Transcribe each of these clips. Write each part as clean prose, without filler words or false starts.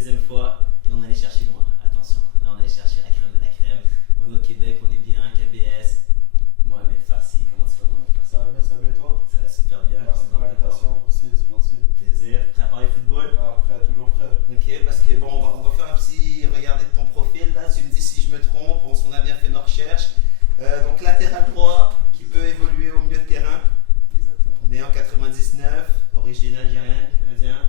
deuxième fois et on allait chercher loin. Attention, là on allait chercher la crème de la crème. On est au Québec, on est bien, KBS. Mohamed Farsi, comment tu vas Mohamed Farsi? Ça va bien et toi? Ça va super bien. Merci pour l'invitation, merci, c'est gentil. Plaisir. Prêt à parler football? Prêt, toujours prêt. Ok, parce que bon, on va faire un petit regarder de ton profil là. Tu me dis si je me trompe, on a bien fait nos recherches. Donc latéral droit qui peut évoluer au milieu de terrain. Exactement. Né en 99, origine algérienne, canadien.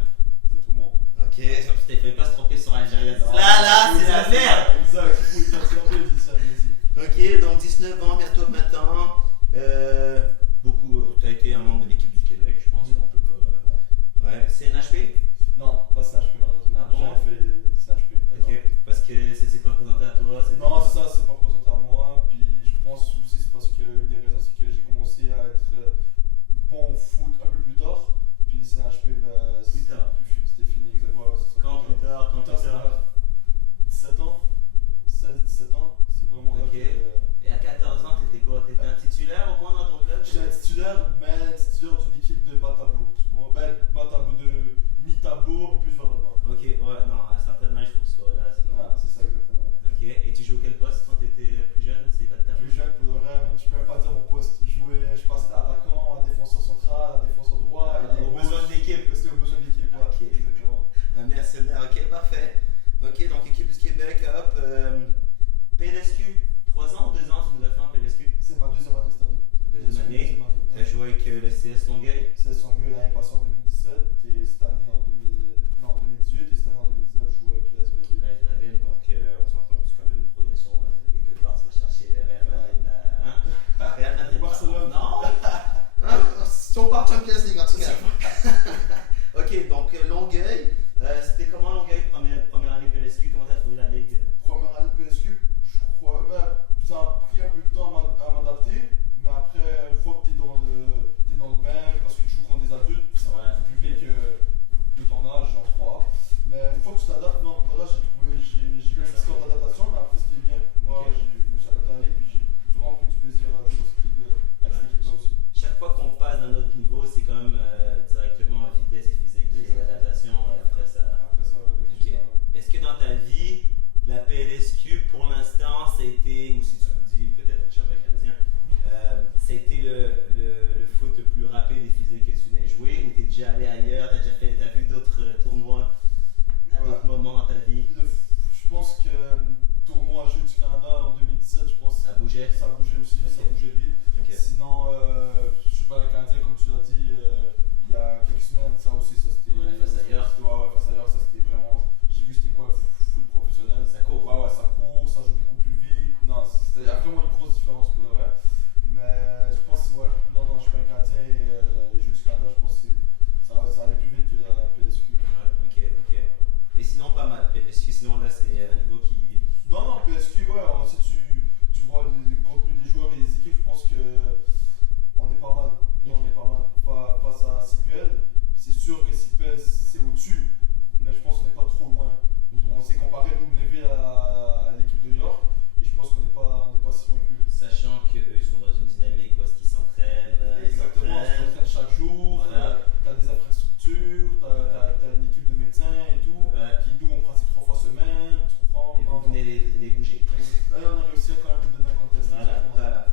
De tout le monde. Ok, il ne fallait pas se tromper sur Algérien. Là, c'est la merde. Exact, il faut dire bien, dis ça, vas-y. Ok, donc 19 ans, bientôt 20 ans. Tu as été un membre de l'équipe du Québec, je pense. On peut pas. Ouais, CNHP? Non, pas CNHP malheureusement. Ah bon? J'avais fait CNHP. Ok, Non. parce que ça s'est pas présenté à toi. Non, c'est ça, c'est pas présenté à moi. Puis je pense aussi c'est parce que une des raisons c'est que j'ai commencé à être bon au foot un peu plus tard. Puis CNHP, ben, Plus tard. C'était fini exactement. Ouais, c'est ça. Quand plus tard, quand plus c'est tard. vers 17 ans. 16-17 ans. C'est vraiment là Ok. que. Et à 14 ans, t'étais quoi? T'étais un titulaire au moins dans ton club? J'étais un titulaire, mais titulaire d'une équipe de bas tableau. Tu vois, ben, bas tableau de mi-tableau, un peu plus vers le bas. Ok, ouais, non, à un certain âge, il faut que ce soit là, sinon. Ah, c'est ça exactement. Ok, et tu joues quel poste quand t'étais plus jeune? C'est pas de ta Plus jeune, pour le vrai, même, tu peux même pas dire mon poste. Je passais d'attaquant à défenseur central, à défenseur droit. Au besoin de l'équipe. Parce qu'au besoin de l'équipe, ouais. Ok. Exactement. Un mercenaire, ok, parfait. Ok, donc équipe du Québec, hop. PLSQ, 3 ans ou 2 ans tu nous as fait en PLSQ? C'est ma deuxième année cette année. Deuxième année. Tu as joué avec le CS Longueuil? C'est son gueule l'année passée en 2017 et cette année en 2018 et cette année en 2019 je joue avec le SBV. Real Madrid, donc on s'entend que c'est quand même une progression. Quelque part, ça va chercher Real Madrid là. Hein? Real Madrid. Barcelone. Non! Si on part Champions League en tout cas. Ok, donc Longueuil. C'était comment Longueuil, première année PLSQ? Comment t'as trouvé la ligue? Première année de PSQ, je crois, ça a pris un peu de temps à m'adapter, mais après, une fois que tu es dans le bain, parce que tu joues contre des adultes, c'est un peu plus public de ton âge, genre 3. Mais une fois que tu t'adaptes, non, voilà, j'ai eu un petit temps d'adaptation, mais après c'était bien. Moi, Ok. je me suis adapté à la ligue, puis j'ai vraiment pris du plaisir à jouer dans cette ligue-là, avec cette équipe-là aussi. Chaque fois qu'on passe d'un autre niveau, c'est quand même directement vitesse et physique et Exactement. l'adaptation. Et après ça. Après ça, Ok. Est-ce que dans ta vie, la PLSQ pour l'instant, ça a été, ou si tu me dis peut-être champion canadien, ça a été le foot le plus rapide et physique que tu n'aies joué, ou t'es déjà allé ailleurs, t'as vu d'autres tournois à d'autres moments dans ta vie? Je pense que tournoi Jeux du Canada en 2017, je pense Ça bougeait? ça bougeait aussi, Ok. ça bougeait vite. Ok. Sinon, je suis pas un Canadien comme tu l'as dit il y a quelques semaines, ça aussi, ça c'était. Ouais, face ailleurs. Ouais, face ailleurs, ça c'était vraiment. J'ai vu c'était quoi le foot professionnel. Ça court. Ouais, ça court, ça joue beaucoup plus vite. Non, il y a vraiment une grosse différence pour le vrai. Mais je pense, ouais, non, je suis pas un Canadien et les Jeux du Canada, je pense que ça allait plus vite que la PSQ. Ouais, ok. Mais sinon, pas mal. PLSQ, sinon là, c'est un niveau qui. Non, PSQ, ouais, si tu vois le contenu des joueurs et des équipes, je pense que on est pas mal. Non, on est pas mal. Face à CPL, c'est sûr que CPL c'est au-dessus, mais je pense qu'on n'est pas trop loin. On s'est comparé W à l'équipe de York, et je pense qu'on n'est pas si loin qu'eux. Sachant qu'eux sont dans une dynamique où est-ce qu'ils s'entraînent. Exactement, tu t'entraînes chaque jour, Voilà. tu as des infrastructures, tu as une équipe de médecins et tout, Ouais. qui nous on pratique 3 fois semaine, tu comprends? Et vous venez les bouger. D'ailleurs, on a réussi à quand même donner un contest. Voilà.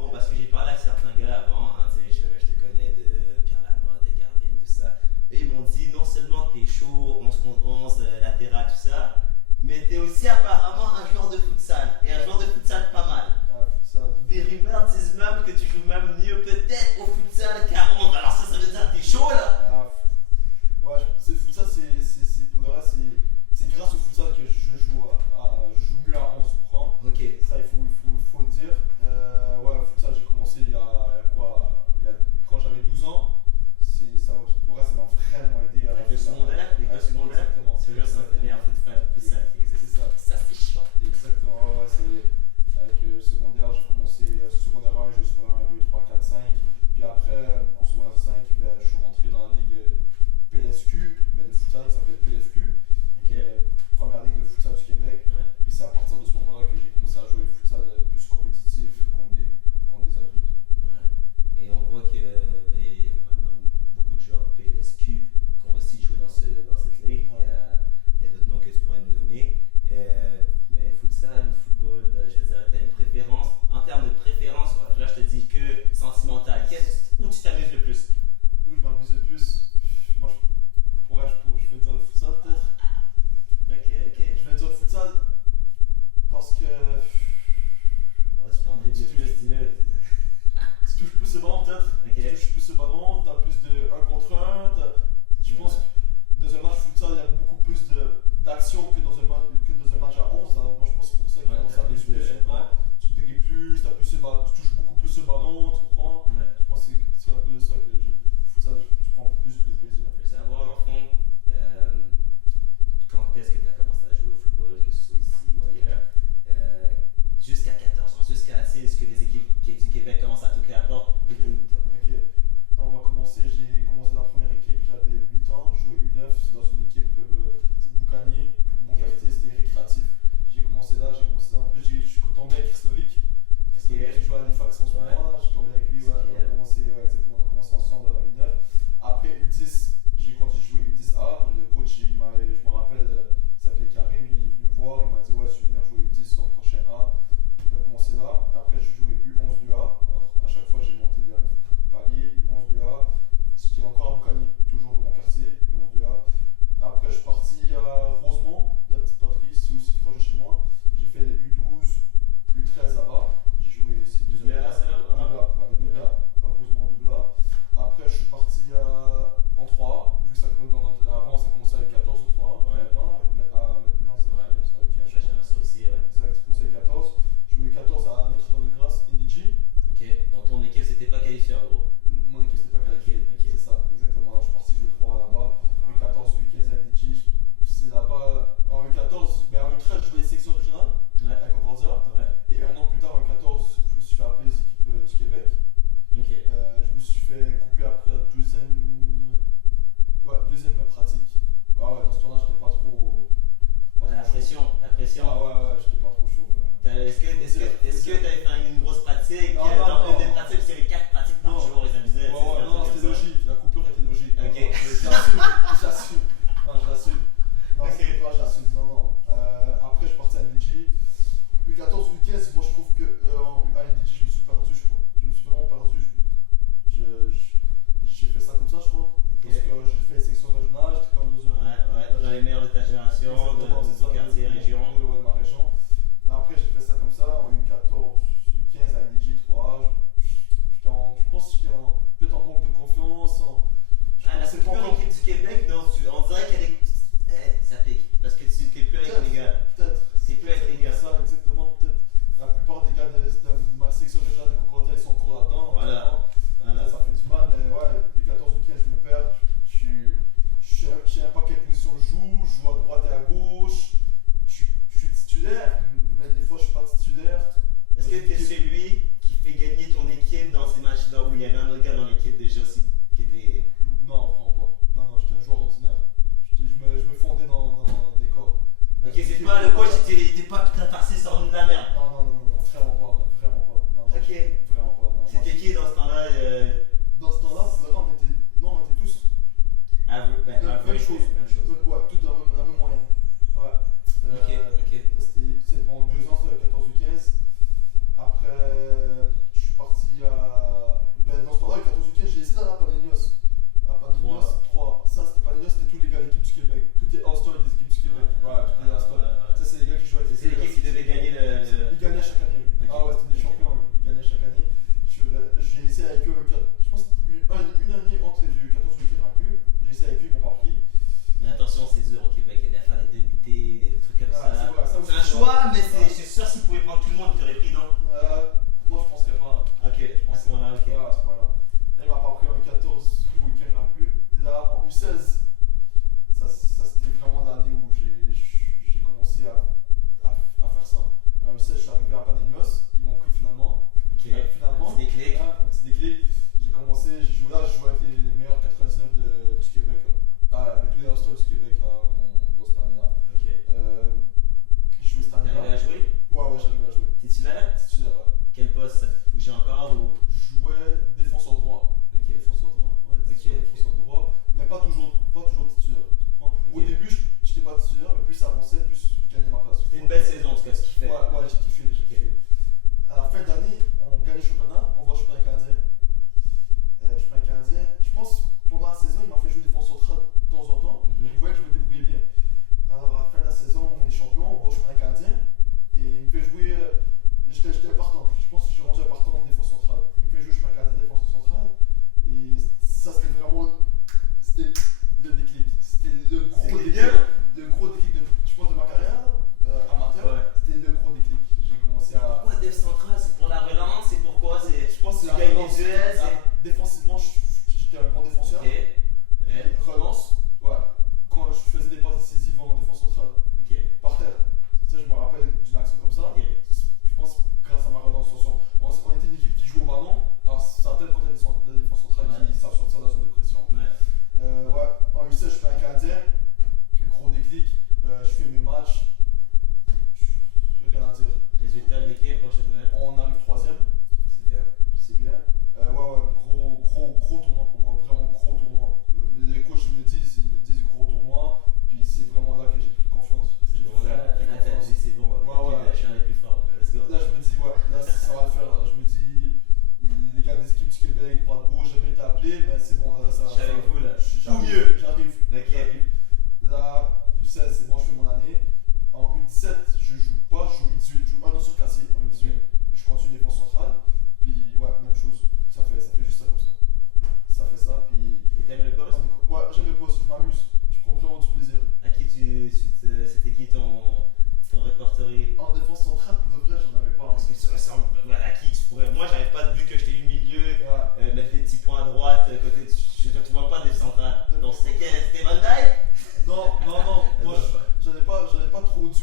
Bon, parce que j'ai parlé à certains gars avant, hein, tu sais, je te connais de Pierre Lamotte, des gardiens, tout ça. Et ils m'ont dit non seulement t'es chaud, 11 contre 11, latéral, tout ça, mais t'es aussi apparemment un joueur de futsal. Et un joueur de futsal pas mal. Des rumeurs disent même que tu joues même mieux peut-être au futsal qu'à 11. Alors ça veut dire que t'es chaud là. Ouais, c'est futsal, pour le reste, c'est grâce au futsal que je joue mieux à 11, tu comprends? Ok. Ça, il faut le dire. Ouais, le futsal, j'ai commencé il y a quoi? Quand j'avais 12 ans. Pour le reste, ça m'a vraiment aidé à L'école secondaire, Exactement. C'est juste un meilleur futsal qui existe. C'est ça. Ça c'est chiant. Exactement, ouais, c'est avec le secondaire, j'ai commencé secondaire 1, j'ai eu secondaire 1, 2, 3, 4, 5. Puis après, en secondaire 5, je suis rentré dans la ligue PLSQ, mais de futsal qui s'appelle PFQ, Ok. première ligue de futsal du Québec. Ouais. Puis c'est à partir de ce moment-là que j'ai commencé à jouer au futsal plus compétitif contre des adultes. Ouais. Et on voit que il y a maintenant beaucoup de joueurs PLSQ qui ont aussi joué dans cette ligue. Ouais. Il y a d'autres noms tu touches beaucoup plus le ballon, tu comprends. Ouais. Je pense que c'est à cause de ça que futsal, tu prends plus de plaisir. Je veux savoir, en fond, quand est-ce que tu as commencé à jouer au football, que ce soit ici ou ailleurs, jusqu'à 14 ans, jusqu'à, tu sais, est-ce que les équipes du Québec commencent à toquer à la porte? Ok. On va commencer, j'ai commencé la première équipe, j'avais 8 ans, je jouais U9, c'est dans une équipe, c'est Boucanier, mon quartier, c'était récréatif. J'ai commencé là, en plus, je suis tombé avec Chris Novic, qui joue à l'IFAX en ce moment, je suis tombé avec lui, ouais, on a commencé, ouais, exactement, on a commencé ensemble à U9. Après U10, quand j'ai joué U10A, le coach, je me rappelle, il s'appelait Karim, il est venu me voir, il m'a dit ouais, tu veux venir jouer U10 en prochain A. On a commencé là, après j'ai joué U11 2A, alors à chaque fois j'ai monté d'un palier, U11 2A, c'était encore à Boucanier, toujours dans mon quartier, U11 2A. Après je suis parti à Rosemont, de la petite patrie, c'est aussi proche de chez moi, j'ai fait les U12, U13 là-bas, j'ai joué ces deux Double A, ça va? double A, à Rosemont double A. Après je suis parti en 3A, vu que ça, avant ça commençait avec 14 ou 3A, Ouais. maintenant ça commence avec 15. Ouais, j'aimerais ça aussi, ouais. Exact, c'est conseil 14. Je jouais 14 à Notre-Dame-de-Grâce, NDG. Ok, dans ton équipe, c'était pas qualifié en gros. Mon équipe, c'était pas qualifiée. Ok. C'est ça, exactement. Alors, je suis parti jouer 3 là-bas. U14, U15 à NDG. C'est là-bas. En U14, en U13, je jouais les sections régionales Ouais. à Concordia. Ouais. Et un an plus tard, en U14, je me suis fait appeler les équipes du Québec. Ok. Je me suis fait couper après la deuxième pratique. Ouais, dans ce tournoi, j'étais pas trop. La pression. Ouais, j'étais pas trop chaud. Est-ce que tu avais fait une grosse pratique? Non, Dans non. une des pratiques, c'est les 4 pratiques par Non. jour, ils amusaient. Non, c'était logique, la coupure était logique. Ok. J'assume. Non, je l'assume. Non, Ok. c'est pas, j'assume. Non. Après, je suis parti à NDG. U14, U15, moi je trouve que à NDG, je me suis perdu, je crois. Je me suis vraiment perdu. J'ai fait ça comme ça, je crois. Ok. Parce que j'ai fait les sections régionales, j'étais comme dans un. Ouais, dans les meilleurs de ta génération, Exactement, de c'est ton ça, quartier, région. Ouais, de ma région. Après, j'ai fait ça comme ça, en U14, U15 à NDG 3. Je pense que j'étais peut-être en manque de confiance. La c'est pas meilleure encore. équipe du Québec, non, on dirait qu'elle est. Ça pique. Parce que tu t'es plus avec les gars. Peut-être. C'est plus avec les gars. Ça, exactement, peut-être. La plupart des gars de ma section régionale de Concordia, ils sont encore là-dedans. Voilà. Ça fait du mal, mais ouais, U14, U15, je me perds. Je sais même pas quelle position je joue à droite et à gauche. Je suis titulaire, mais des fois je suis pas titulaire. Est-ce que tu es celui qui fait gagner ton équipe dans ces matchs-là où il y avait un autre gars dans l'équipe déjà aussi qui était. Non, vraiment pas. Non, j'étais un joueur ordinaire. Je me fondais dans des corps. Ok, c'est pas le coach, il était pas tout à farci sur de la merde. Non, vraiment pas. Non, Ok. vraiment pas. Non, C'était qui dans ce temps-là dans ce temps-là, on était tous. Même chose. Ouais, tous dans la même moyenne. Ouais. Ok. C'est pendant 2 ans, ça, 14 ou 15. Après, je suis parti à. Dans ce temps-là, 14 ou 15, j'ai essayé d'aller à Panenios. À Panenios 3. Ça, c'était Panenios, c'était tous les gars de l'équipe du Québec. Tout est All-Star des équipes du Québec. Ouais, tout est All-Star. Ça, c'est les gars qui jouent avec. C'est l'équipe qui devait gagner le. Ils gagnaient chaque année. Ok. Ah ouais, c'était des champions, ils gagnaient chaque année. J'ai essayé avec eux, je pense une année entre les deux, 14 ou 15 inclus. J'ai essayé avec eux, ils m'ont pas pris. Mais attention, c'est dur au Québec, il y a des affaires des demi-tés, des trucs comme ça. C'est vrai, ça aussi, C'est un c'est choix, vrai. mais c'est sûr s'ils pouvaient prendre tout le monde, ils t'auraient pris, non? Moi, je penserais pas. Ok, à ce moment-là, ok. Ouais, à ce point-là. Là, il m'a pas pris en U14 ou U15 inclus. Et là, en U16, ça c'était vraiment l'année où j'ai commencé à faire ça. En U16, je suis arrivé à Panenios, ils m'ont pris finalement. Ok, Finalement. un petit déclic. Un petit déclic. J'ai joué avec les meilleurs 99 du Québec. Avec tous les All-Stars du Québec dans cette année-là. Ok. J'ai joué cette année-là. T'arrivais à jouer? Ouais, j'arrivais à jouer. Titulaire? Titulaire, ouais. Quel poste? Ça te bougeait encore ou? Je jouais défenseur droit. Ok. Défenseur droit, ouais, Ok. défenseur droit. Mais pas toujours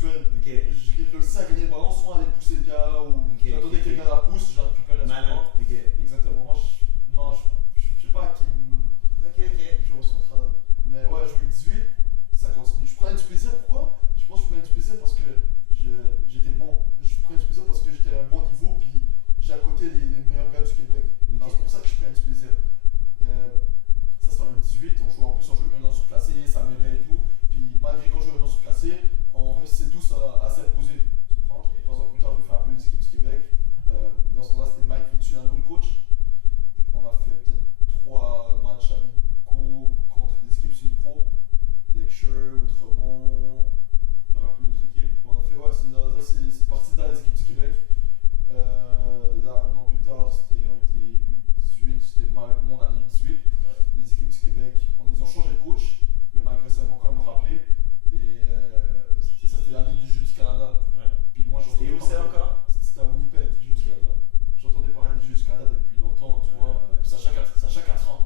duel. Ok. J'ai réussi à gagner le ballon, soit aller pousser le gars, ou Ok, j'attendais ok, que le ok. gars la pousse, j'en récupérais le Malin. ballon. Ok. Exactement. Moi, non, je sais pas à qui Ok, ok. joue au central. Mais ouais, jouer 18, ça continue. Je prenais du plaisir, pourquoi? Je pense que je prenais du plaisir parce que j'étais bon. Je prenais du plaisir parce que j'étais à un bon niveau, puis j'ai à côté les meilleurs gars du Québec. Ok. Alors, c'est pour ça que je prenais du plaisir. Ça, c'était en U18, en plus on jouait un an surclassé, ça m'aidait et tout. Puis malgré qu'on jouait un an surclassé, on réussissait tous à s'imposer. Tu comprends? Ok. 3 ans plus tard, je me fais appeler l'équipe du Québec. Dans ce temps-là, c'était Mike Luciano, le coach. On a fait peut-être 3 matchs amicaux contre des équipes semi-pro, Lakeshore, Outremont, je me rappelle d'autres équipes. On a fait, ouais, c'est parti de là, les équipes du Québec. Là, un an plus tard, on était U18, c'était mon année 18. Ouais. Les équipes du Québec, ils ont changé de coach, mais malgré ça, ils m'ont quand même rappelé. Et c'était l'année du Jeux du Canada. Ouais. Puis moi, Et où c'est encore? C'était à Winnipeg, les Jeux du Canada. J'entendais parler des Jeux du Canada depuis longtemps, tu vois. Ouais. C'est à chaque 4 ans.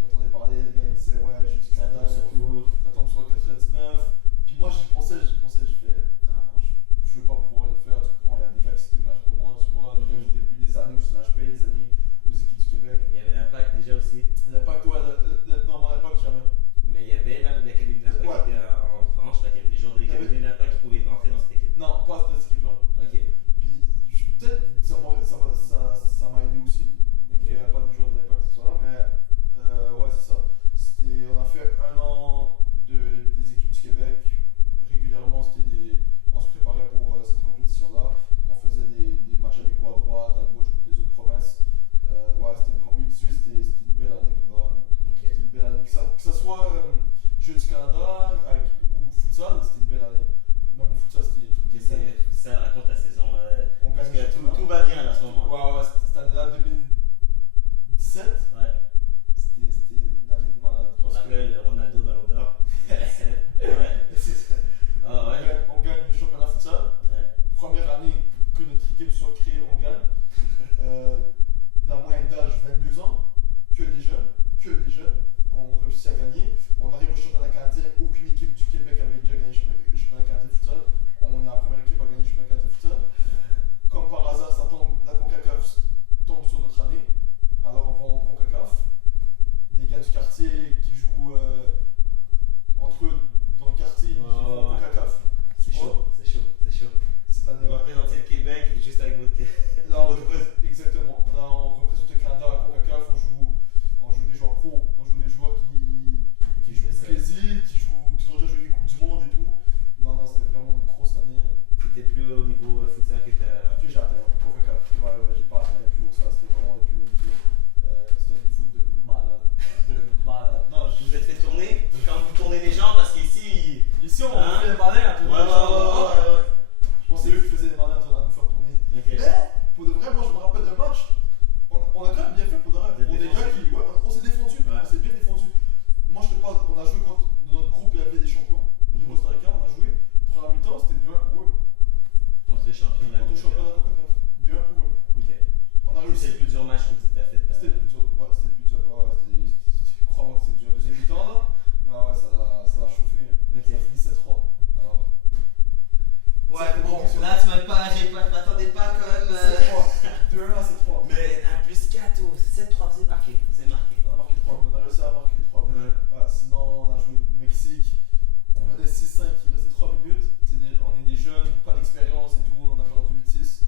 J'entendais parler, les gars ils disaient, ouais, Jeux du Ça Canada, tombe sur vous. ça tombe sur le 99. Puis moi, j'y pensais, je fais, non, je veux pas pouvoir le faire, tu comprends, il y a des gars qui étaient meilleurs que moi, tu vois, des gars qui étaient depuis des années au CNHP, des années aux équipes du Québec. Il y avait l'impact déjà aussi. L'impact, ouais, non, mon impact, jamais. Mais il y avait l'académie de l'impact Ouais. qui était en France, il y avait des joueurs de l'académie de l'impact qui pouvaient rentrer dans cette équipe. Non, pas cette équipe-là. Ok. Puis peut-être ça m'a aidé aussi. Ok. Il n'y avait pas de joueurs de l'impact ce soir-là, mais ouais, c'est ça. On a fait un an des équipes du Québec. Régulièrement, on se préparait pour cette compétition-là. On faisait des matchs amicaux à droite, à gauche contre les autres provinces. Ouais, c'était vraiment U18, c'était une belle année pour moi. Ok. C'était une belle année. Que ça soit Jeux du Canada ou futsal, c'était une belle année. Même au futsal, c'était des trucs Ok, ça raconte la saison. On Parce gagne que le championnat. tout va bien là, à ce moment. Ouais, cette année-là, 2017, Ouais. c'était une année de malade. On rappelle Ronaldo Ballon d'Or. Ouais. Ah ouais. On gagne le championnat futsal. Ouais. Première année que notre équipe soit créée, on gagne. La moyenne d'âge 22 ans, que des jeunes. On réussit à gagner. On arrive au championnat canadien, aucune équipe du Québec avait déjà gagné le championnat canadien de futsal. On est la première équipe à gagner le championnat canadien de futsal. Comme par hasard, la CONCACAF tombe sur notre année. Alors on va en CONCACAF. Des gars du quartier qui jouent entre eux dans le quartier, ils vont en CONCACAF. C'est chaud. Cette Vous année-là. représentez le Québec juste avec votre. Là, exactement. Là, on représente le Canada à CONCACAF, on joue des joueurs pros, on joue des joueurs qui jouent au Brésil, qui ont déjà joué les Coupes du Monde et tout. Non, c'était vraiment une grosse année C'était plus au niveau futsal que t'as. que j'ai atteint, CONCACAF. Ouais, j'ai pas atteint plus haut que ça, c'était vraiment le plus haut niveau. C'était un niveau de malade. Non, Vous vous êtes fait tourner quand vous tournez les gens parce qu'ici. ici, on Hein? fait les malins à tourner les gens. Ouais. Je pense que c'est eux qui faisaient les malins à nous faire tourner. Ok. Mais, pour de vrai, moi je me rappelle d'un match, on a quand même bien fait pour de vrai. Vous êtes Pour des gars défendu. on s'est défendu, Ouais. on s'est bien défendu. Moi je te parle, on a joué contre, dans notre groupe il y avait des champions du Mhm. Costa Rica, on a joué. Première mi-temps, c'était 2-1 pour eux. Contre les champions de la Contre le champion de la CONCACAF. 2-1 pour eux. Ok. On a C'est réussi. le plus dur match que vous avez fait. C'était le plus dur. Ouais, c'était le plus dur. Crois-moi que c'est dur. Deuxième mi-temps là, ouais, ça l'a chauffé. Ok. Ça a fini 7-3. Alors, Ouais, C'était bon, bon. là tu m'attendais pas quand même. 7-3. 2-1 à 7-3. Mais un plus 4 ou 7-3, vous avez marqué. On a marqué 3, on a réussi à marquer 3. Ouais. Sinon, on a joué au Mexique, on menait 6-5, il restait 3 minutes. On est des jeunes, pas d'expérience et tout, on a perdu 8-6.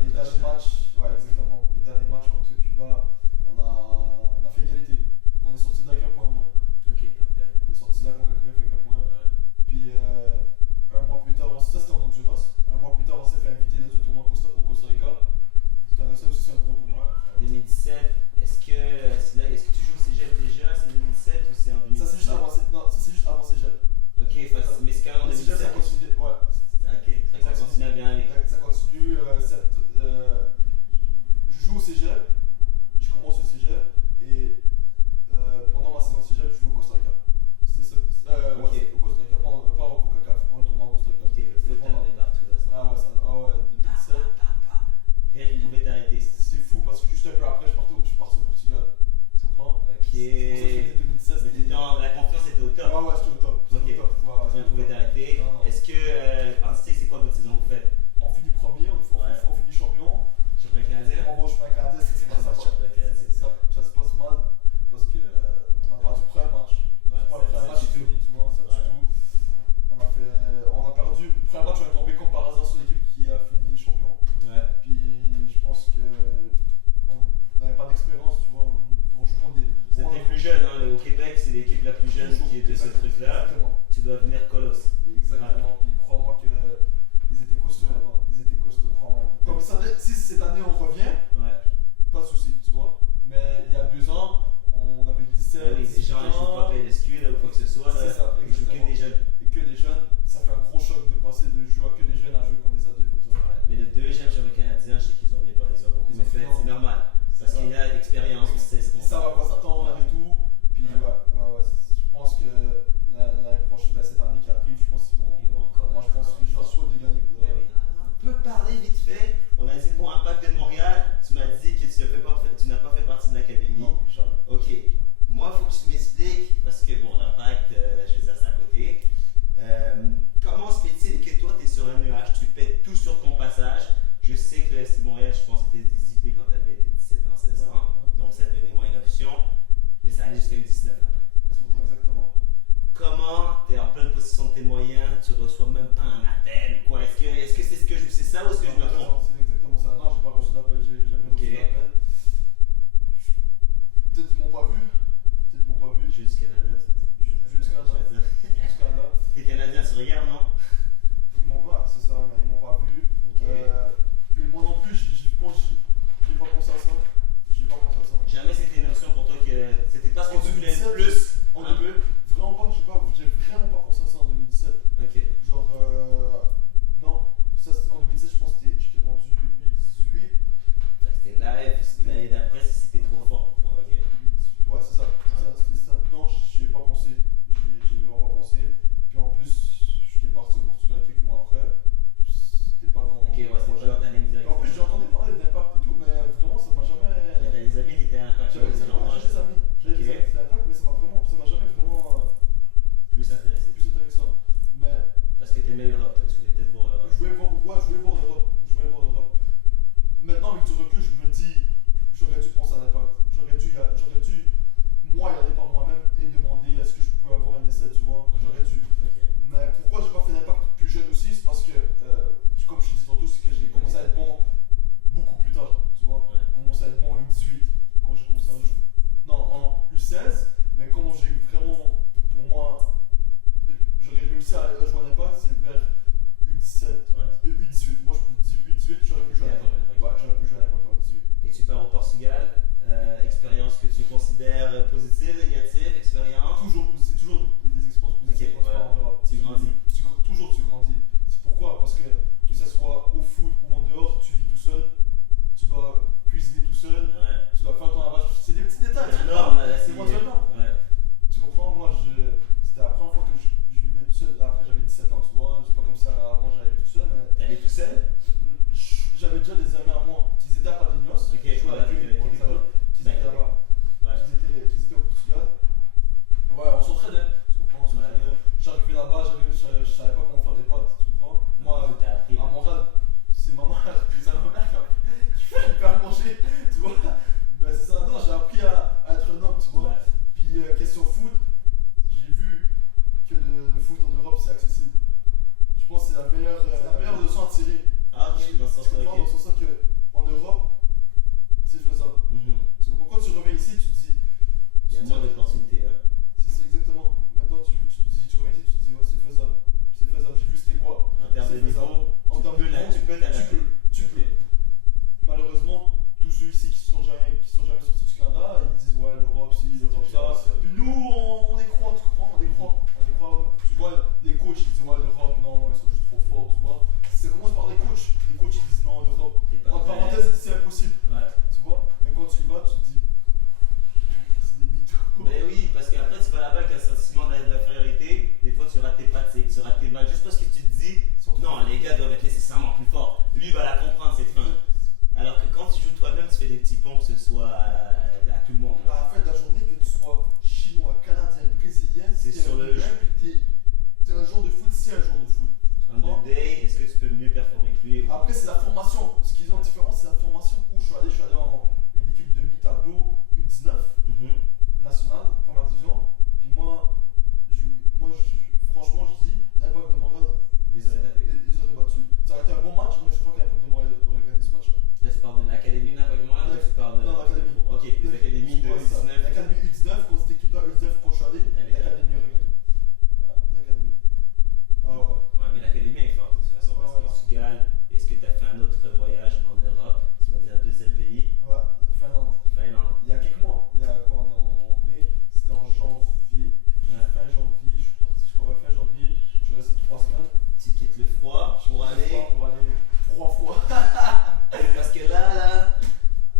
Et le dernier match, ouais, exactement. Et le dernier match contre Cuba, on a fait égalité. On est sorti avec un point au moins. Ok, parfait. On est sorti de la CONCACAF avec un point. Ouais. Puis un mois plus tard, ça c'était en Honduras. Un mois plus tard, on s'est fait inviter dans un tournoi au Costa Rica. Ça aussi, c'est un gros tournoi. 2017, est-ce que tu joues au cégep déjà? C'est 2017 ou c'est en 2017? Ça, c'est juste avant. regardes, non? Ouais, c'est ça, mais ils m'ont pas vu. Ok. Puis moi non plus, j'ai pas pensé à ça. J'ai pas pensé à ça. Jamais c'était une option pour toi que. C'était pas ce que En tu voulais 2017, plus. En Un peu. Vraiment pas, j'ai vraiment pas pensé à ça en 2017. Ok. Genre, non, ça en 2017, je pense que j'étais rendu U18. Fait que c'était live, l'année d'après, si c'était trop fort pour toi. Ok. Ouais, c'est ça. C'était ça. Non, j'y ai pas pensé. J'y ai vraiment pas pensé. Puis en plus, j'étais parti au Portugal quelques mois après. C'était pas dans. Ok, ouais, c'était pas dans ta ligne Et directe. en plus, j'ai entendu parler d'impact et tout, mais vraiment, ça m'a jamais. Mais t'as des amis qui étaient impactés. J'avais des amis. J'avais des amis d'impact, mais ça m'a jamais vraiment Plus intéressé. plus intéressant. Mais Parce que t'aimais l'Europe, toi, tu voulais peut-être voir l'Europe. je voulais voir l'Europe. Maintenant, avec du recul, je me dis, j'aurais dû penser à l'impact. J'aurais dû, moi, y aller par moi-même et demander est-ce que je peux avoir un essai, tu vois. J'aurais dû. Ok. Mais pourquoi j'ai pas fait l'impact plus jeune aussi? C'est parce que, comme je te dis tantôt, c'est que j'ai commencé à être bon beaucoup plus tard, tu vois. Ouais. J'ai commencé à être bon en U18 quand j'ai commencé à jouer. Non, en U16, mais quand j'ai vraiment, pour moi, j'aurais réussi à jouer à l'impact, c'est vers U17, Ouais. U18. Moi, je peux dire U18, j'aurais pu jouer à l'impact. Ouais, j'aurais pu jouer à l'impact en U18. Et tu pars au Portugal, expérience que tu considères positive, négative, expérience. C'est toujours des expériences positives Ok, quand tu pars en Europe. tu grandis. Toujours tu grandis. C'est pourquoi? Parce que ce soit au foot ou en dehors, tu vis tout seul, tu dois cuisiner tout seul, Ouais. tu dois faire ton lavage. C'est des petits détails. C'est énorme là, C'est éventuellement. Ouais. Tu comprends? Moi, c'était la première fois que je vivais tout seul. Après, j'avais 17 ans, tu vois. C'est pas comme ça avant, j'allais vivre tout seul, mais T'allais tout seul? j'avais déjà des amis à moi qui étaient à Palignos. Ok, Je jouais ouais, avec eux, ok, on les avait, qui étaient d'accord. là-bas. Ouais. Qui étaient au Portugal. Ouais, on s'entraidait, tu comprends? On s'entraidait. J'arrivais là-bas, je savais pas comment faire des pâtes, tu comprends? Moi, t'as appris. à Montréal, c'est ma mère, c'est ma mère qui fait à manger, tu vois? Ben c'est ça, non, j'ai appris à être un homme, tu vois? Ouais. Puis, question foot, j'ai vu que le foot en Europe c'est accessible. Je pense que c'est la meilleure leçon à tirer. Ah, ok, dans ce Tu sens-là, comprends? Dans ok. ce sens qu'en Europe, c'est faisable. Mhm. Tu comprends? Quand tu reviens ici, tu te dis. Il y a moins d'opportunités. Hein. C'est exactement. Maintenant, tu reviens ici, tu te dis, ouais, c'est faisable. C'est faisable. J'ai vu c'était quoi. En termes de C'est faisable. niveau, En termes de niveau, tu peux t'adapter. tu peux. Malheureusement, tous ceux ici qui sont jamais sortis du Canada, ils disent ouais l'Europe si, l'Europe ça. Puis nous on y croit, tu comprends? On y croit. Tu vois les coachs ils disent ouais l'Europe non, ils sont juste trop forts, tu vois. Ça commence par les coachs. Les coachs ils disent non l'Europe. T'es pas En prêt. parenthèse ils disent c'est impossible, Ouais. tu vois. Mais quand tu y vas, tu te dis c'est des mythos. Mais oui, parce qu'après tu vas là-bas avec un sentiment d'infériorité, des fois tu rates tes pratiques, tu rates tes matchs, juste parce que tu te dis non, les gars doivent être nécessairement plus forts. Lui il va la comprendre cette fin. Alors que quand tu joues toi-même, tu fais des petits ponts que ce soit à tout le monde. À la fin de la journée, que tu sois chinois, canadien, brésilien, C'est t'es sur un le humain, puis t'es un joueur de foot, c'est un joueur de foot. On the day, est-ce que tu peux mieux performer que lui? Après, c'est la formation. Ce qu'ils ont de différent, c'est la formation où je suis allé en une équipe de mi-tableau U19 nationale, première division. Puis moi, franchement, je dis, l'Impact de Montréal, Les aurais tapés. ils auraient battu. Ça aurait été un bon match, mais je crois que l'Impact de Montréal aurait gagné ce match-là. Là tu parles de l'académie de l'Impact de Montréal ou tu parles de. Non, l'académie. Ok, les académies de Ouais, c'est ça. 19. L'académie U19, quand cette équipe-là U19, quand je suis allé, l'académie aurait gagné. Voilà, l'académie. Ah ouais. Ouais, mais l'académie est forte de toute façon parce que Ouais. Portugal, est-ce que tu as fait un autre voyage en Europe? Tu m'as dit un deuxième pays? Ouais, Finlande. Finlande. Il y a quelques mois. Il y a quoi? On est en mai. C'était en janvier. Ouais. Fin janvier, je suis parti. Je crois fin janvier. Je suis resté 3 semaines. Tu quittes le froid pour aller. Pour aller 3 fois. Parce que là,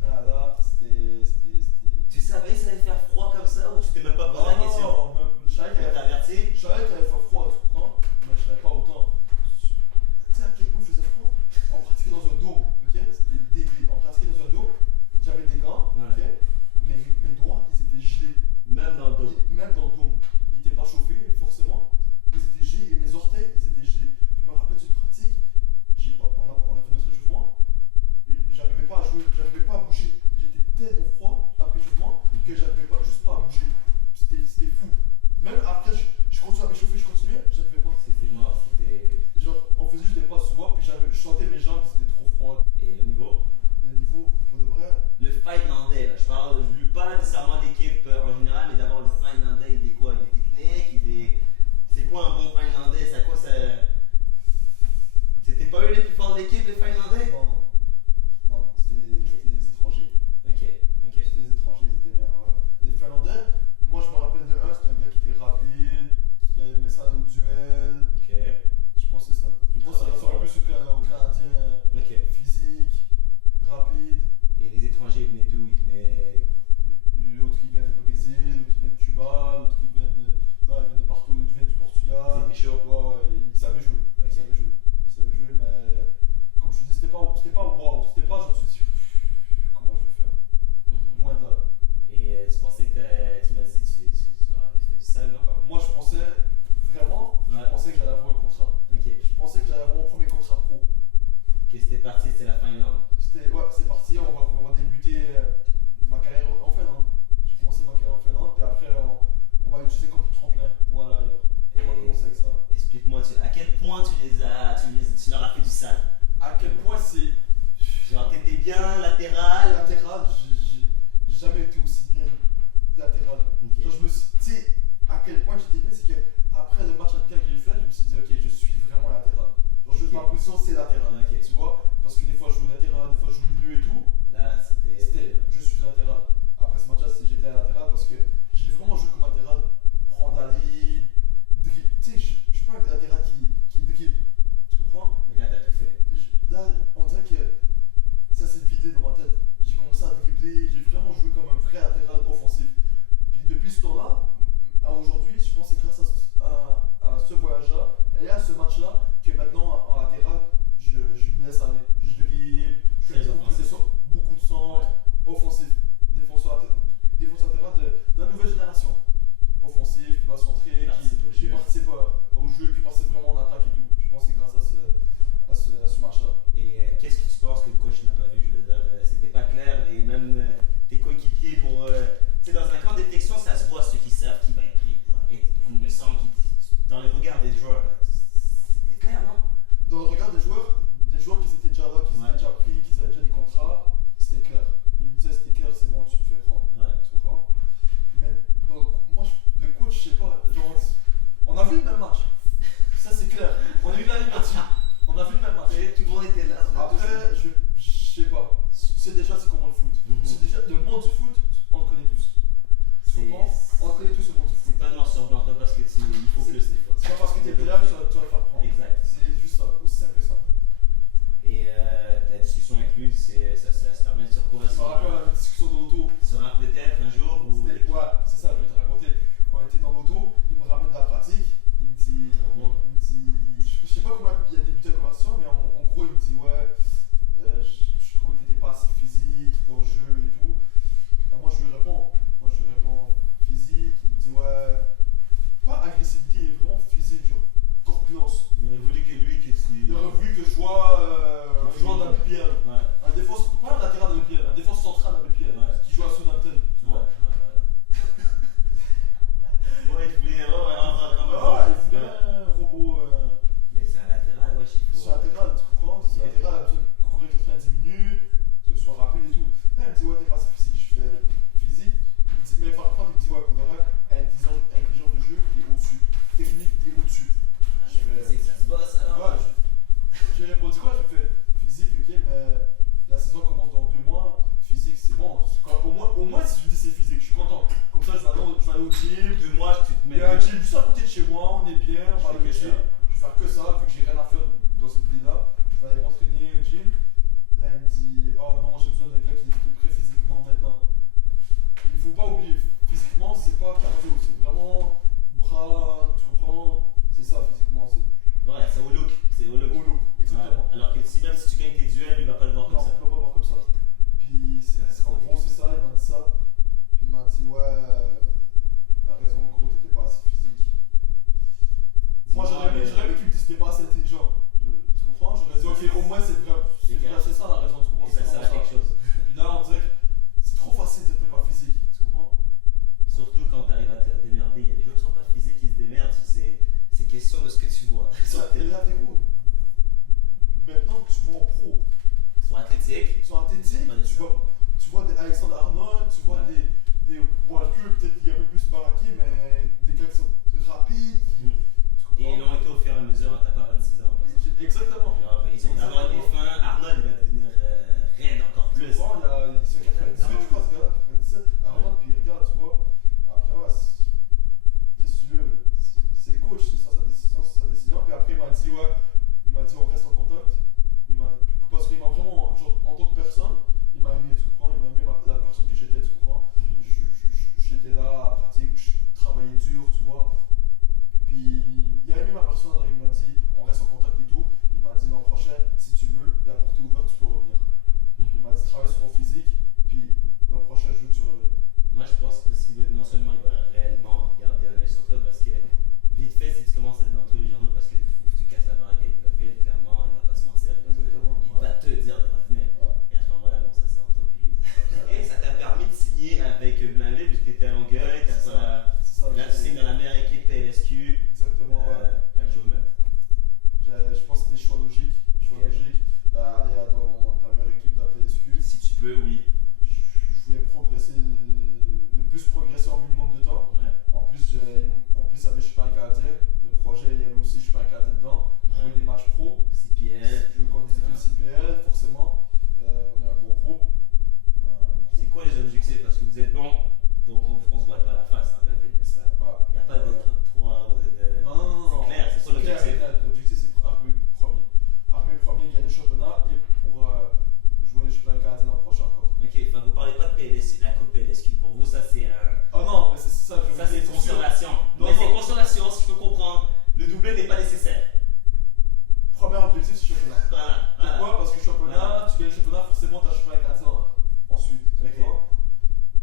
Là, c'était. tu savais que ça allait faire froid comme ça ou tu t'es même pas posé la question? Non, je savais qu'il On t'a averti? allait faire froid, tu comprends? Mais je savais pas autant. Tu sais à quel point il faisait froid? On pratiquait dans un dôme, ok? ça au duel. Ok. Je pense que c'est ça. Je pense que ça ressemble plus au Canadien Ok. physique, rapide. Et les étrangers ils venaient d'où? Ils venaient. L'autre qui vient du Brésil, l'autre qui vient de Cuba, l'autre qui vient de. Non, ils viennent de partout, l'autre vient du Portugal. C'était chaud. Ouais, ils savaient jouer. Ok. Ils savaient jouer. Ils savaient jouer, mais comme je te dis, c'était pas wow. C'était pas genre tu te dis comment je vais faire. Loin de là. Et tu pensais que tu m'as dit tu leur avais fait du sale, non? Moi je pensais vraiment, Ouais. je pensais que j'allais avoir un contrat. Ok. Je pensais que j'allais avoir mon premier contrat pro. Ok, c'était parti, c'était la Finlande. Ouais, c'est parti, on va débuter ma carrière en Finlande. J'ai commencé ma carrière en Finlande, puis après on va l'utiliser comme tremplin pour aller ailleurs. On va commencer avec ça. Explique-moi, à quel point tu leur as fait du sale? À quel point c'est Genre, t'étais bien latéral. latéral, j'ai jamais été aussi bien latéral. Ok. Genre, je me suis, tu sais, à quel point j'étais bien, c'est que après le match amical que j'ai fait, je me suis dit, ok, je suis vraiment latéral. Genre, Ok. ma position, c'est latéral. Ok. Tu vois, parce que des fois, je joue latéral, des fois, je joue milieu et tout. Là, c'était. Je suis latéral. Après ce match-là, j'étais latéral parce que j'ai vraiment joué comme latéral, prendre la ligne, dribble. Tu sais, je suis pas un latéral qui dribble. Tu comprends? Mais là, t'as tout fait. Là, on dirait que ça s'est vidé dans ma tête. J'ai commencé à dribbler, j'ai vraiment joué comme un vrai latéral offensif. Puis depuis ce temps-là, à aujourd'hui, je pense que c'est grâce à ce voyage-là et à ce match-là que maintenant, en latéral, je me laisse aller. Je dribble, je fais Très offensif. beaucoup de centres, offensif. Défenseur latéral de la nouvelle génération. Offensif, qui va centrer, qui participe au jeu, qui participe vraiment en attaque et tout. Je pense que c'est grâce à ce match-là. Et qu'est-ce que tu penses que le coach n'a pas vu? Je veux dire, c'était pas clair. Et même tes coéquipiers, tu sais, dans un camp de détection, ça se voit ceux qui savent qui va être pris. Et il me semble que dans les regards des joueurs, c'était clair, non? Dans le regard des joueurs qui étaient déjà là, qui s'étaient déjà pris, qui avaient déjà des contrats, c'était clair. Ils me disaient c'était clair, c'est bon, tu te fais prendre. Ouais. Tu comprends? Mais donc, moi, le coach, je sais pas, genre, on a vu le même match. Ça, c'est clair. On a eu la même là-dessus. On a vu le même match. Et tout le monde était là. Après, je sais pas. C'est déjà c'est comment le foot. C'est déjà le monde du foot, on le connaît tous. Tu comprends? On le connaît tous le monde du foot. C'est pas noir sur blanc, toi, parce que il faut plus des fois. C'est pas parce que t'es là que tu vas te faire prendre. Exact. C'est juste ça, aussi simple que ça. Et ta discussion avec lui, ça se termine sur quoi? Je me rappelle la discussion de l'auto. Sur un peut-être un jour où. Ouais, c'est ça, je vais te raconter. On était dans l'auto, il me ramène de la pratique. Il me dit, je sais pas comment il a débuté la conversation, mais en gros, il me dit, ouais, je trouvais que t'étais pas assez physique dans le jeu et tout. Et moi, je lui réponds physique. Il me dit, ouais, pas agressivité, vraiment physique, genre corpulence. Il aurait voulu que lui, que tu. Il aurait voulu que je sois un joueur d'ABPL. Ouais. Un défense, pas un latéral d'ABPL, un défense central d'ABPL, Ouais. qui joue à Southampton. Tu vois? Ouais, il voulait. Ouais, il voulait un robot. Mais c'est un latéral, ouais, il faut. C'est latéral, tu comprends? C'est latéral, a besoin de courir 90 minutes, que ce soit rapide et tout. Là, il me dit, ouais, t'es pas assez physique. Je fais physique. Il me dit, mais par contre, il me dit, ouais, pour le reste, intelligence de jeu, t'es au-dessus. Technique, t'es au-dessus. Je sais que ça se bosse alors. Ouais, j'ai répondu quoi? J'ai fait physique, ok, mais la saison commence dans 2 mois. Physique, c'est bon. Au moins, si je me dis c'est physique, je suis content. Comme ça, je vais aller au gym. 2 mois, tu te Il mets. y a un gym juste à côté de chez moi, on est bien, on va Je fais aller au que gym. ça. Je vais faire que ça, vu que j'ai rien à faire dans cette ville-là. Je vais aller m'entraîner au gym. Là, il me dit, oh non, j'ai besoin d'un gars qui est prêt physiquement maintenant. Il faut pas oublier, physiquement, c'est pas cardio, c'est vraiment bras, tu comprends? C'est ça, physiquement, c'est Ouais, c'est au look. C'est au look. au look, exactement. Ouais. Alors que si même si tu gagnes tes duels, il va pas le voir Non, comme ça. on peut pas voir comme ça. Puis, en gros, c'est ça, il m'a dit ça. Puis, il m'a dit, ouais, t'as raison, en gros, t'étais pas assez physique. Moi, j'aurais aimé qu'il me dise que t'étais pas assez intelligent. Tu comprends? J'aurais dit, ok, au moins, c'est vrai. C'est ça la raison, tu comprends? Et ça sert à quelque chose. Puis là, on dirait que c'est trop facile de dire que t'es pas physique, tu comprends? Surtout quand tu arrives à te démerder. Il y a des joueurs qui sont pas physiques, qui se démerdent. C'est question de ce que tu vois. Les latéraux, maintenant, tu vois en pro. Ils sont athlétiques. Ils sont athlétiques, tu vois des Alexandre Arnold, tu vois Ouais. des Walker, peut-être qu'il est un peu plus baraqué, mais des gars qui sont rapides. Tu Et ils comprends? l'ont été au fur et à mesure. T'as pas 26 ans. Par exemple. Exactement. Genre, ils ont d'abord été fins. Arnold, il va devenir raide encore Tu plus. vois, il se 98, je crois, ce gars-là, 97. Arnold, puis il regarde, tu vois. Après, ouais, c'est sûr, c'est coach, c'est ça, ouais, il m'a dit on reste en contact. Parce qu'il m'a vraiment, genre, en tant que personne, il m'a aimé, tu comprends, il m'a aimé la personne que j'étais, tu comprends. J'étais là à pratique, je travaillais dur, tu vois. Puis il a aimé ma personne, alors il m'a dit on reste en contact et tout. Il m'a dit l'an prochain, si tu veux, la porte est ouverte, tu peux revenir. Il m'a dit travaille sur ton physique, puis l'an prochain je veux que tu reviennes. Moi, je pense que non seulement il va réellement garder un œil sur toi, parce que vite fait, si tu commences à être dans tous les journaux, parce que tu casses la baraque avec la ville, clairement, il va pas se mentir. Il va te dire de revenir. Ouais. Et à ce moment-là, bon, ça c'est en toi puis lui. Et ça t'a permis de signer avec Blainville, vu que t'étais à Longueuil, C'est ça, là tu signes dans la meilleure équipe PLSQ. exactement, ouais. Avec Jaumet. Je pense que c'était choix logique. Aller dans la meilleure équipe de la PSQ. Si tu peux, oui. Je voulais progresser, le plus progresser en minimum de temps. Ouais. En plus, il y avait Je suis pas un Canadien. Le projet, il y avait aussi Je suis pas un Canadien dedans. Je jouais des matchs pro. CPL. Je jouais contre des équipes CPL, forcément. On est un bon groupe. C'est quoi les objectifs? Parce que vous êtes bon, donc on se voit pas la face à Blainville, n'est-ce pas? Ouais. Il n'y a pas de top 3, vous êtes. Non, c'est clair, c'est quoi l'objectif? L'objectif, c'est pour arriver premier. Arriver premier, gagner le championnat et pour jouer le championnat canadien l'an prochain encore. Ok, enfin vous parlez pas de PLSQ, la coupe PLSQ. Pour vous, ça c'est un. Oh non, mais c'est ça, Ça c'est consolation. Non, Mais c'est non. consolation, si je peux comprendre. Le doublé n'est pas nécessaire. Premier objectif, c'est le championnat. Voilà. Pourquoi? Parce que championnat, tu gagnes le championnat, forcément tu as le championnat canadien ensuite. Tu Ok. vois?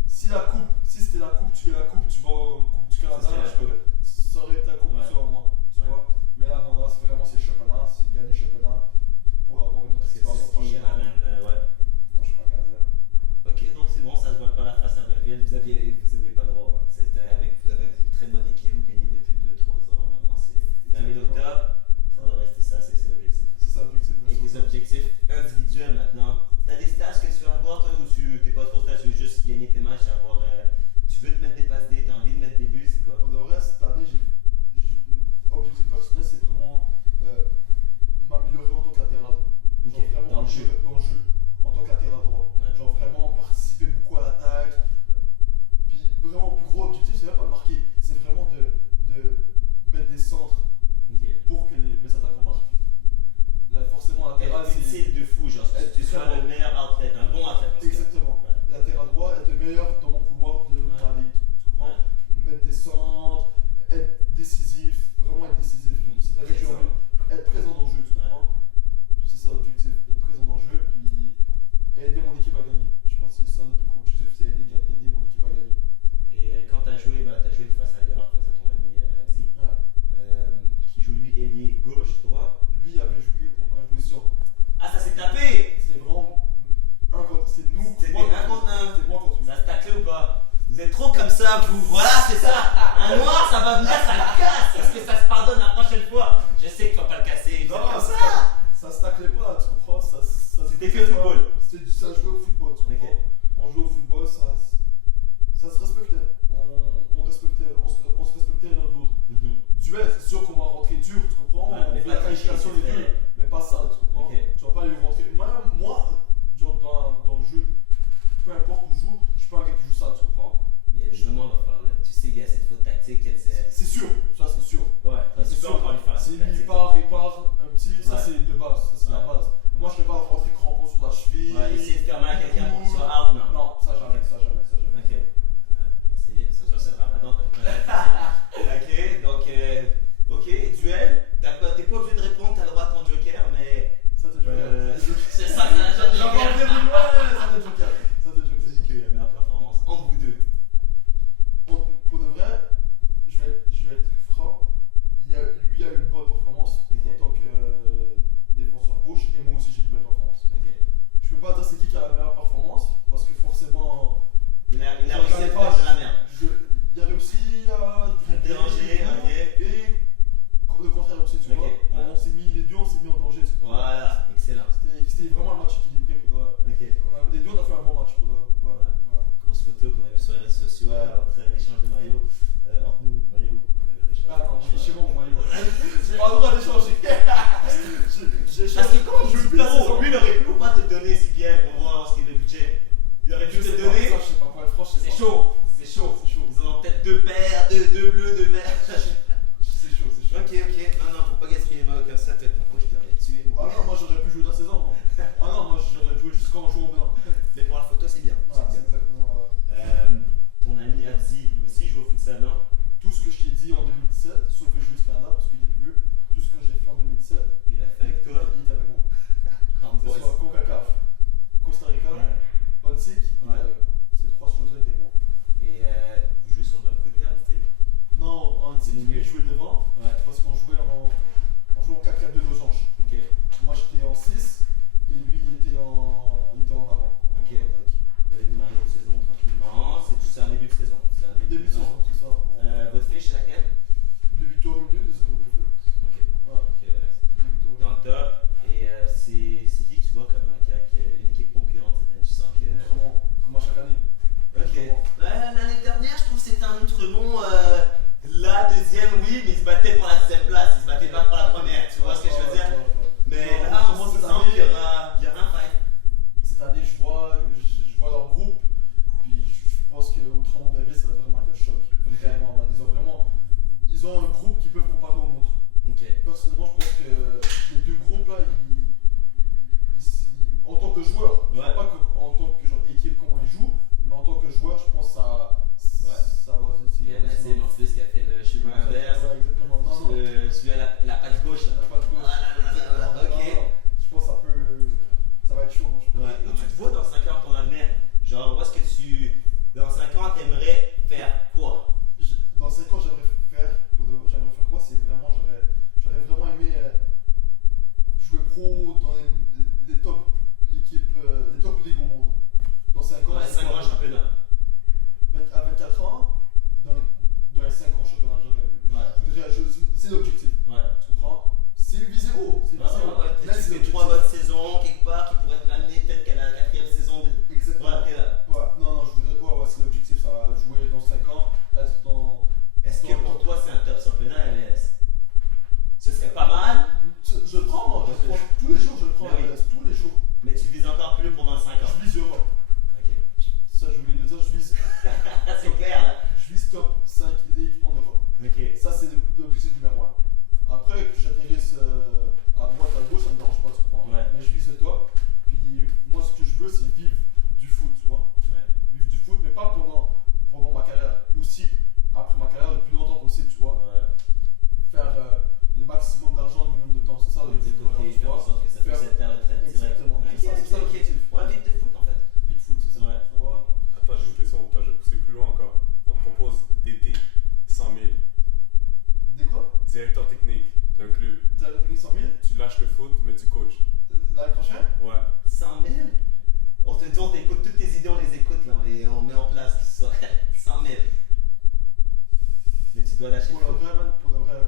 Si c'était la coupe, tu gagnes la coupe, tu vas en Coupe du Canada, Ça, c'est la coupe. ça aurait été la coupe Ouais. selon moi. Tu Ouais. vois? Mais là, non, là, c'est vraiment c'est le championnat, c'est gagner le championnat pour avoir une autre Parce que c'est expérience ce qui prochaine. amène. Ouais. Moi, je suis pas canadien. Ok, donc c'est bon, ça se voit pas la face à Blainville. Vous aviez pas le droit. Hein. Vous avez une très bonne équipe, vous gagnez depuis 2-3 ans. Maintenant, c'est Blainville au top. Ça doit rester ça, c'est l'objectif. C'est ça l'objectif. Et tes objectifs individuels maintenant. T'as des stages que tu veux avoir toi ou tu t'es pas trop stage, tu veux juste gagner tes matchs, avoir. Tu veux te mettre des passes D, t'as envie de mettre des buts, c'est quoi? Pour le reste, cette année, objectif personnel, c'est vraiment m'améliorer en tant que latéral. Ok, Genre vraiment dans le jeu. en tant que latéral droit. Ouais. Genre vraiment participer beaucoup à l'attaque. Puis vraiment, le plus gros objectif, c'est même pas de marquer, c'est vraiment de mettre des centres Ok. pour que mes attaquants marquent. Là, forcément, latéral, Être c'est. utile de fou, genre que tu sois le meilleur athlète, un bon athlète. en tout cas. Exactement. Ouais. Latéral droit, être le meilleur dans mon couloir de ma ligue. Tu comprends? Ouais. Mettre des centres, être décisif, vraiment être décisif. C'est-à-dire que j'ai envie d'être présent dans le jeu, tu comprends? C'est ça l'objectif, être présent dans le jeu, puis aider mon équipe à gagner. Je pense que c'est ça le plus gros objectif, c'est aider mon équipe à gagner. Et quand t'as joué face à York, face à ton ami Ramsey, qui joue lui ailier gauche, droit. Lui avait joué en imposition. Ah, ça s'est tapé! C'était vraiment c'est nous, C'était moi un contre un. C'était moi contre lui. Ça se taclait ou pas? Vous êtes trop comme ça, vous. Voilà, c'est ça. Un noir, ça va venir, ça le casse. Est-ce que ça se pardonne la prochaine fois? Je sais que tu vas pas le casser. Non, comme ça. ça se taclait pas, tu comprends? C'était que le football. Ça jouait au football, tu comprends? Ok. On jouait au football, ça se respectait. On se respectait l'un de l'autre. Duel, c'est sûr qu'on va rentrer dur, tu comprends? Ouais, On mais fait pas la qualification tricher, des c'est deux, mais pas ça, tu comprends? Ok. Tu vas pas aller rentrer. Moi genre dans le jeu, peu importe où je joue, je suis pas un gars qui joue ça, tu comprends? Mais il y a des moments, il va falloir. Tu sais qu'il y a cette faute tactique. C'est sûr, ça c'est sûr. Ouais, Ça, c'est sûr encore lui faire la C'est faute tactique. il part, un petit, ça Ouais. c'est de base, ça c'est la Ouais. base. Moi je ne vais pas rentrer crampon sur la cheville. Ouais, essayer de faire mal à quelqu'un pour qu'il soit out, non. Non, ça jamais. Ok. Merci. C'est sûr, c'est le ramadan. Ok, donc. Ok, duel. T'es pas obligé de répondre, t'as le droit à ton joker, mais. Ça te joker. C'est ça, c'est un J'en joker. ai envie, ouais, ça te joker. Ça te joker. C'est qu'il y a la meilleure performance entre vous deux. Pour de vrai, je vais être franc, lui a eu une bonne performance Ok. en tant que défenseur gauche et moi aussi j'ai une bonne performance. Ok. Je peux pas dire c'est qui a la meilleure performance parce que forcément Il a je réussi à regardais faire de la merde. il a réussi à déranger, ok. et le contraire aussi, tu Ok, vois. ouais. Les deux on s'est mis en danger. Tu vois. Voilà, excellent. C'était vraiment un match équilibré pour de vrai. Ok. Les deux on a fait un bon match pour de vrai. Ouais, Ouais. voilà. Grosse photo qu'on a vue sur les réseaux sociaux Ouais. entre l'échange de maillots. Entre nous, maillots. On avait l'échange. Ah non, j'ai chez moi mon maillot. J'ai pas le droit d'échanger. J'ai Parce que quand je je plus place la saison. lui, il aurait pu ou pas te donner si bien pour voir ce qu'est le budget. Il aurait pu te donner. Ça, je sais pas, pour être franc, je sais C'est pas. chaud, c'est chaud. C'est chaud. Ils en ont peut-être deux paires, deux bleus, deux verts. C'est chaud, c'est chaud. Ok. Non, faut pas gaspiller les maillots comme ça. serait pas mal, Je le prends, moi. Je le prends tous les jours, je le prends à Mais oui. l'aise, tous les jours. mais tu vises encore plus pour dans 5 ans. Je vise Europe. Ok. Ça, j'ai oublié de dire, C'est clair là. je vise top 5 ligues en Europe. Ok. Ça, c'est l'objectif numéro 1. Après, que j'atterrisse à droite, à gauche, ça me dérange pas, tu comprends. Ouais. Mais je vise le top. Puis moi, ce que je veux, c'est vivre du foot, tu vois. Ouais. Vivre du foot, mais pas pendant ma carrière. Aussi, après ma carrière, le plus longtemps possible, tu vois. Ouais. Faire le maximum d'argent, le minimum de temps. C'est ça De côté, tu faire en vois. sorte que ça puisse être ta retraite directe. Exactement. Ok, C'est ça, c'est ça ok, ok. l'objectif. Ouais, vite de foot en fait. Vite foot, c'est ça. Ouais. Tu vois. Attends, j'ai une question pour toi, je vais pousser plus loin encore. On te propose d'été 100 000, Des quoi? directeur technique d'un club. T'as gagné 100 000 Tu lâches le foot, mais tu coaches. l'année prochaine? Ouais. 100 000. On t'écoute toutes tes idées, on les écoute là, on met en place qui sont 100 000. Mais tu dois lâcher Pour le le foot. vrai, man, pour le vrai,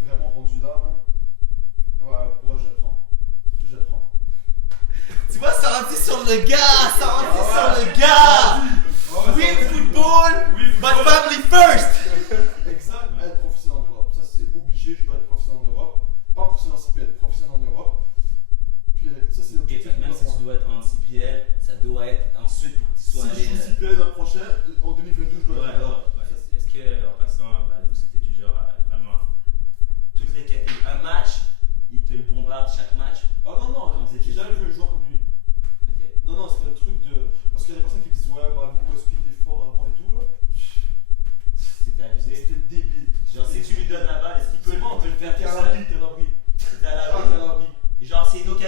vraiment rendu là, man. Ouais, pour vrai, je le prends. Je le prends. Tu vois, ça rentre sur le gars, ça rentre Ah sur ouais. le gars. Ouais, Oui, ça- football, Oui, but family first. Exact. Être professionnel en Europe. Ça, c'est obligé. Je dois être professionnel en Europe. Pas professionnel en CPL, professionnel en Europe. Puis ça, c'est Ok, l'objectif. même si tu dois être en CPL, ça doit être ensuite pour que tu Si sois je joue allé. CPL l'an prochain, en 2022, je Ouais, dois être là. ouais. Est-ce que, en passant, Balou, c'était du genre vraiment toutes les catégories, un match, il te le bombarde chaque match. Ah non, non, j'ai jamais vu un joueur comme lui. Ok. Non, non, c'est le truc de. Parce qu'il y a des personnes qui me disent, ouais, bah, vous, est-ce qu'il était fort avant et tout, là? C'était abusé. C'était débile. Genre, si tu lui donnes la balle, est-ce qu'il peut, C'est bon, il peut le faire t'es tout à seul? l'abri, t'es à l'abri. T'es à Ah, la t'es à l'abri. Genre, c'est une occasion